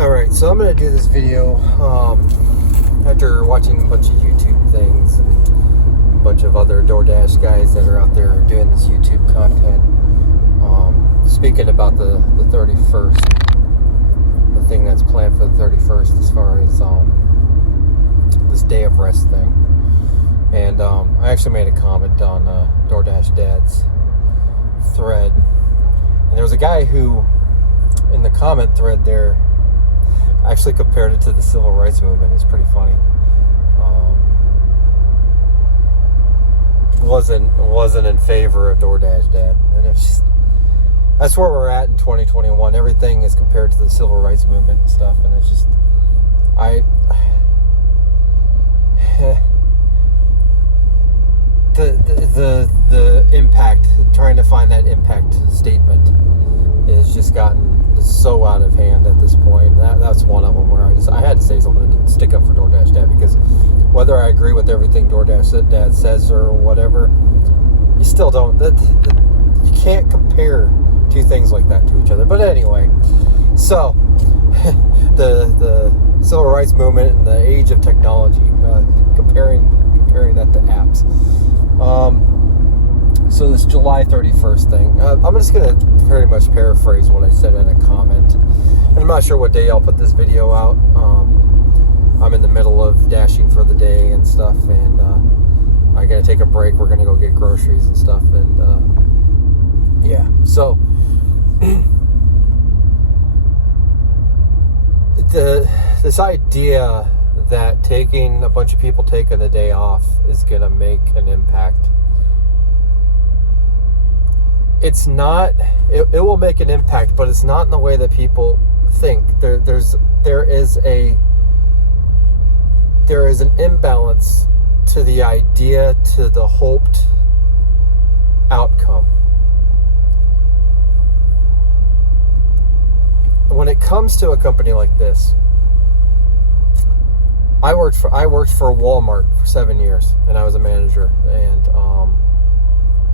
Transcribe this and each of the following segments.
Alright, so I'm going to do this video after watching a bunch of YouTube things and a bunch of other DoorDash guys that are out there doing this YouTube content. Speaking about the 31st, the thing that's planned for the 31st as far as this day of rest thing. And I actually made a comment on DoorDash Dad's thread. And there was a guy who, in the comment thread there, actually compared it to the civil rights movement. It's pretty funny. Wasn't in favor of DoorDash Dad, and it's just, that's where we're at in 2021. Everything is compared to the civil rights movement and stuff, and it's just the impact, trying to find that impact statement is just gotten so out of hand at this point. That's one of them where I had to say something to stick up for DoorDash Dad, because whether I agree with everything DoorDash Dad says or whatever, you still don't. You can't compare two things like that to each other. But anyway, so the civil rights movement and the age of technology, comparing that to apps. So this July 31st thing, I'm just going to pretty much paraphrase what I said in a comment. And I'm not sure what day I'll put this video out. I'm in the middle of dashing for the day and stuff, and I got to take a break. We're going to go get groceries and stuff, and yeah. So this idea that a bunch of people taking the day off is going to make an impact. It's not. It will make an impact, but it's not in the way that people think. There is an imbalance to the idea, to the hoped outcome. When it comes to a company like this, I worked for Walmart for 7 years, and I was a manager, and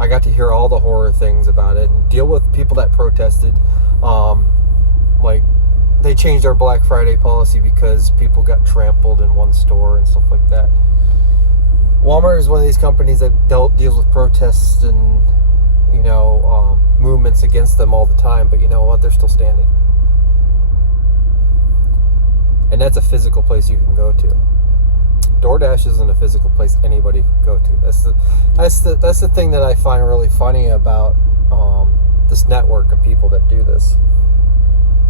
I got to hear all the horror things about it and deal with people that protested. Like, they changed our Black Friday policy because people got trampled in one store and stuff like that. Walmart is one of these companies that deals with protests and, movements against them all the time. But you know what? They're still standing. And that's a physical place you can go to. DoorDash isn't a physical place anybody can go to. That's the thing that I find really funny about this network of people that do this,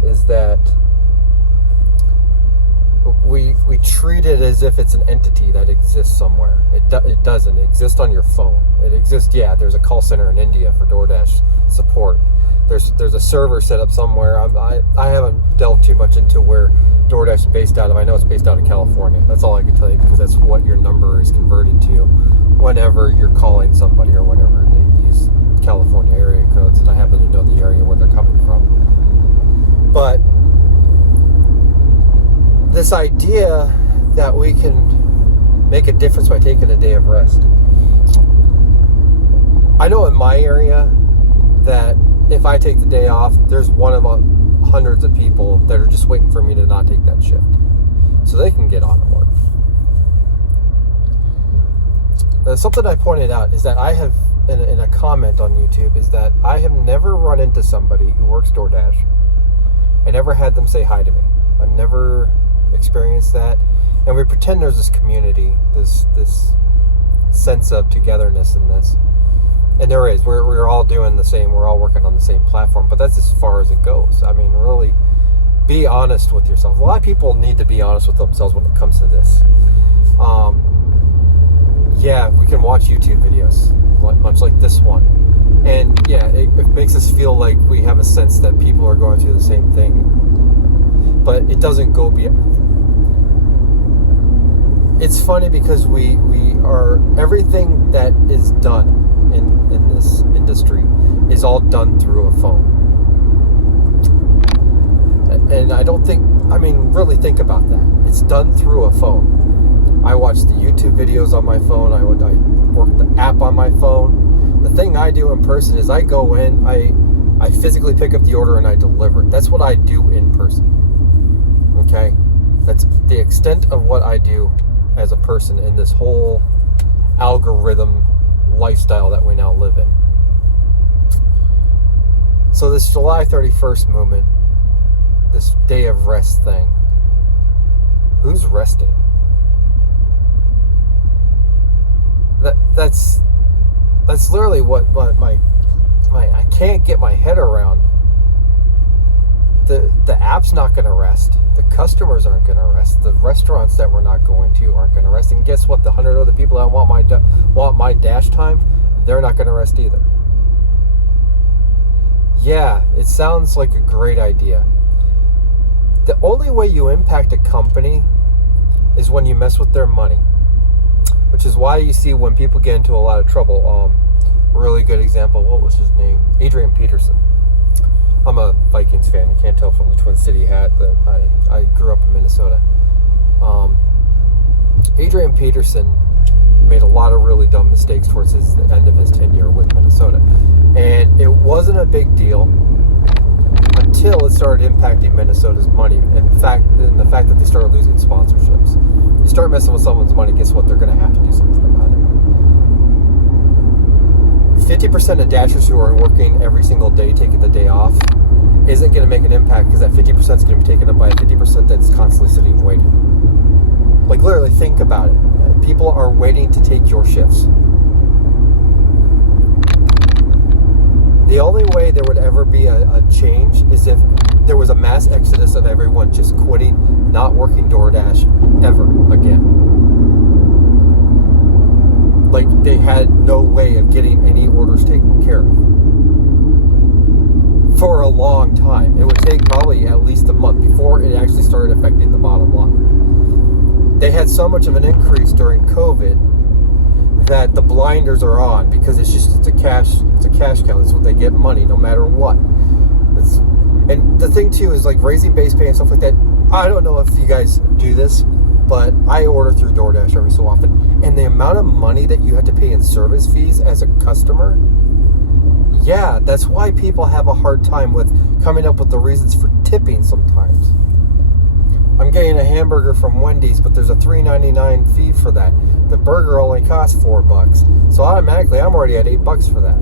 is that we treat it as if it's an entity that exists somewhere. It doesn't. It exists on your phone. It exists. Yeah, there's a call center in India for DoorDash support. There's a server set up somewhere. I haven't delved too much into where DoorDash is based out of. I know it's based out of California. That's all I can tell you, because that's what your number is converted to whenever you're calling somebody or whenever they use California area codes. And I happen to know the area where they're coming from. But this idea that we can make a difference by taking a day of rest. I know in my area that if I take the day off, there's one of hundreds of people that are just waiting for me to not take that shift so they can get on and work. Something I pointed out is that I have, in a comment on YouTube, is that I have never run into somebody who works DoorDash and never had them say hi to me. I've never experienced that. And we pretend there's this community, this sense of togetherness in this. And there is. We're all doing the same. We're all working on the same platform. But that's as far as it goes. I mean, really, be honest with yourself. A lot of people need to be honest with themselves when it comes to this. Yeah, we can watch YouTube videos, much like this one. And yeah, it makes us feel like we have a sense that people are going through the same thing. But it doesn't go beyond. It's funny because we are, everything that is done in this industry is all done through a phone. And really think about that. It's done through a phone. I watch the YouTube videos on my phone. I work the app on my phone. The thing I do in person is I go in, I physically pick up the order and I deliver it. That's what I do in person. Okay? That's the extent of what I do as a person in this whole algorithm lifestyle that we now live in. So this July 31st movement, this day of rest thing, who's resting? That's literally what my I can't get my head around. The app's not going to rest. The customers aren't going to rest. The restaurants that we're not going to aren't going to rest. And guess what? The 100 other people that want my dash time, they're not going to rest either. Yeah, it sounds like a great idea. The only way you impact a company is when you mess with their money, which is why you see when people get into a lot of trouble. Really good example. What was his name? Adrian Peterson. I'm a Vikings fan. You can't tell from the Twin City hat that I grew up in Minnesota. Adrian Peterson made a lot of really dumb mistakes towards the end of his tenure with Minnesota. And it wasn't a big deal until it started impacting Minnesota's money. And the fact that they started losing sponsorships. You start messing with someone's money, guess what? They're going to have to do something about it. 50% of dashers who are working every single day, taking the day off, isn't going to make an impact because that 50% is going to be taken up by a 50% that's constantly sitting waiting. Like, literally, think about it. People are waiting to take your shifts. The only way there would ever be a change is if there was a mass exodus of everyone just quitting, not working DoorDash ever again. Like, they had no way of getting any orders taken care of for a long time. It would take probably at least a month before it actually started affecting the bottom line. They had so much of an increase during COVID that the blinders are on because it's a cash cow. That's what they get money no matter what. And the thing too is, like, raising base pay and stuff like that. I don't know if you guys do this, but I order through DoorDash every so often, and the amount of money that you have to pay in service fees as a customer, yeah, that's why people have a hard time with coming up with the reasons for tipping sometimes. I'm getting a hamburger from Wendy's, but there's a $3.99 fee for that. The burger only costs $4, so automatically I'm already at $8 for that.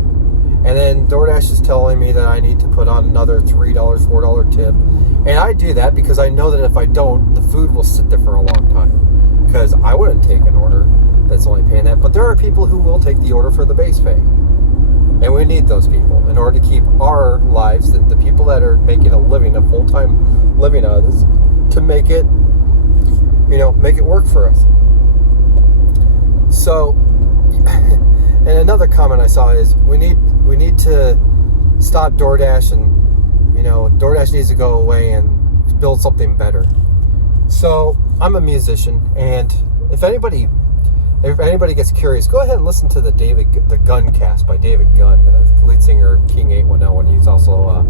And then DoorDash is telling me that I need to put on another $3, $4 tip. And I do that because I know that if I don't, the food will sit there for a long time. Because I wouldn't take an order that's only paying that. But there are people who will take the order for the base pay. And we need those people in order to keep our lives, the people that are making a living, a full-time living out of this, to make it work for us. So, and another comment I saw is we need to stop DoorDash, and DoorDash needs to go away and build something better. So I'm a musician, and if anybody gets curious, go ahead and listen to the Gunn cast by David Gunn, the lead singer of King 810, and he's also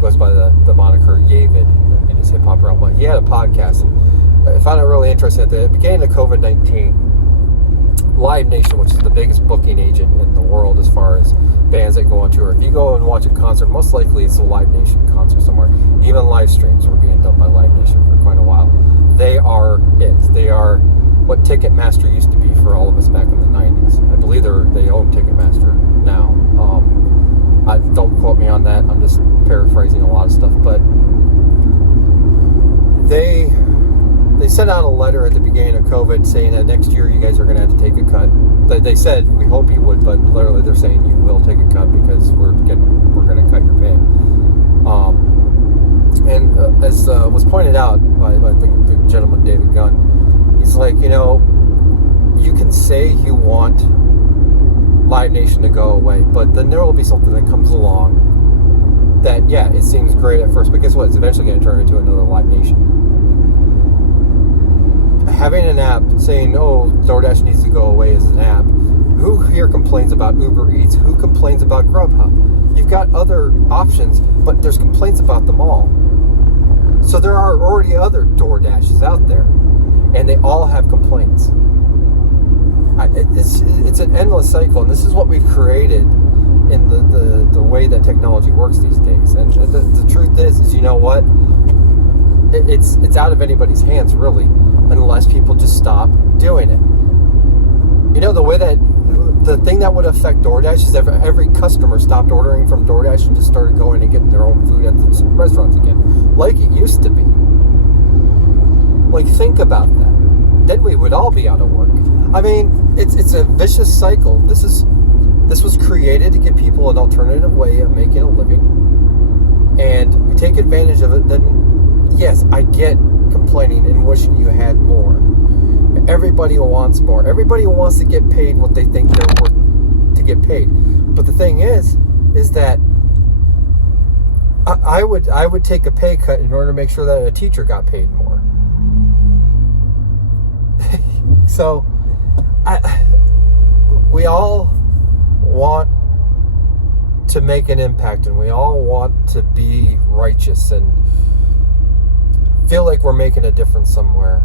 goes by the moniker Yavid in his hip hop realm. But he had a podcast, and I found it really interesting. At the beginning of COVID-19, Live Nation, which is the biggest booking agent in the world as far as bands that go on tour. If you go and watch a concert, most likely it's a Live Nation concert somewhere. Even live streams were being done by Live Nation for quite a while. They are it. They are what Ticketmaster used to be for all of us back in the 90s. I believe they own Ticketmaster now. Don't quote me on that. I'm just paraphrasing a lot of stuff. But they sent out a letter at the beginning of COVID saying that next year you guys are going to have to take a cut. They said we hope you would, but literally they're saying you will take a cut because we're going to cut your pay. And as was pointed out by the gentleman David Gunn, he's like, you can say you want Live Nation to go away, but then there will be something that comes along that, yeah, it seems great at first, but guess what? It's eventually going to turn into another Live Nation. Having an app saying, oh, DoorDash needs to go away as an app. Who here complains about Uber Eats? Who complains about Grubhub? You've got other options, but there's complaints about them all. So there are already other DoorDashes out there, and they all have complaints. It's an endless cycle, and this is what we've created in the way that technology works these days. And the truth is you know what? It it's out of anybody's hands, really, unless people just stop doing it. You know, the thing that would affect DoorDash is if every customer stopped ordering from DoorDash and just started going and getting their own food at the restaurants again, like it used to be. Like, think about that. Then we would all be out of work. I mean, it's a vicious cycle. This was created to give people an alternative way of making a living, and we take advantage of it. Then, yes, I get complaining and wishing you had more. Everybody wants more. Everybody wants to get paid what they think they're worth to get paid. But the thing is that I would take a pay cut in order to make sure that a teacher got paid more. So, we all want to make an impact, and we all want to be righteous and feel like we're making a difference somewhere.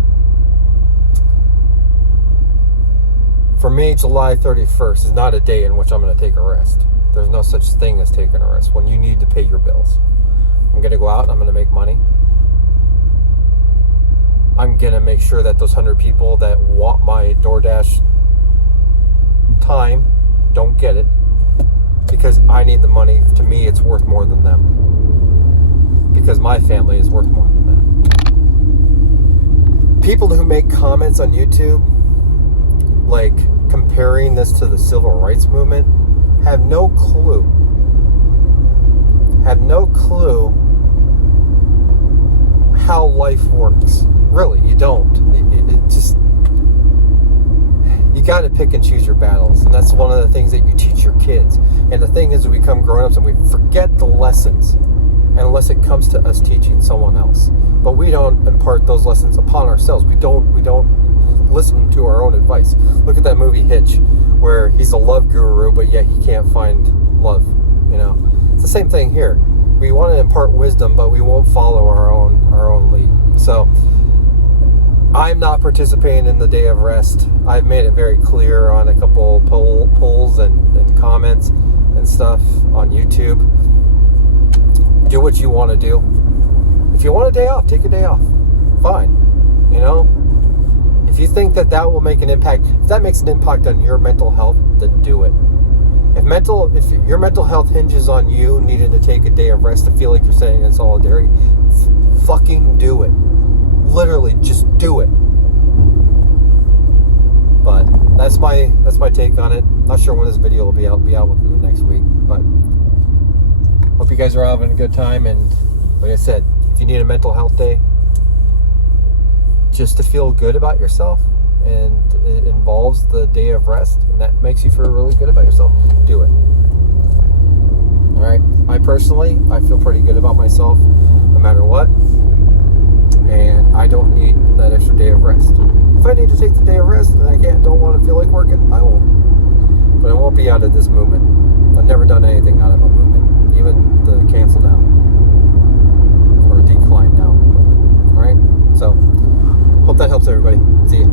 For me, July 31st is not a day in which I'm going to take a rest. There's no such thing as taking a rest when you need to pay your bills. I'm going to go out and I'm going to make money. I'm going to make sure that those 100 people that want my DoorDash time don't get it, because I need the money. To me, it's worth more than them, because my family is worth more than them. People who make comments on YouTube, like comparing this to the civil rights movement, have no clue how life works. Really, you don't. It just, you got to pick and choose your battles, and that's one of the things that you teach your kids. And the thing is, we become grown-ups and we forget the lessons unless it comes to us teaching someone else. But we don't impart those lessons upon ourselves. We don't listen to our own advice. Look at that movie Hitch, where he's a love guru, but yet he can't find love. You know, it's the same thing here. We want to impart wisdom, but we won't follow our own lead. So, I'm not participating in the day of rest. I've made it very clear on a couple polls and comments and stuff on YouTube. Do what you want to do. If you want a day off, take a day off. Fine. You know? If you think that will make an impact, if that makes an impact on your mental health, then do it. If your mental health hinges on you needing to take a day of rest to feel like you're standing in solidarity, fucking do it. Literally, just do it. But that's my take on it. Not sure when this video will be out. Be out within the next week. But hope you guys are having a good time. And like I said, if you need a mental health day, just to feel good about yourself, and it involves the day of rest, and that makes you feel really good about yourself, do it. Alright? I feel pretty good about myself no matter what, and I don't need that extra day of rest. If I need to take the day of rest and I don't want to feel like working, I won't. But I won't be out of this movement. I've never done anything out of a movement, even the cancel now or decline now movement. Alright? So, hope that helps everybody. See ya.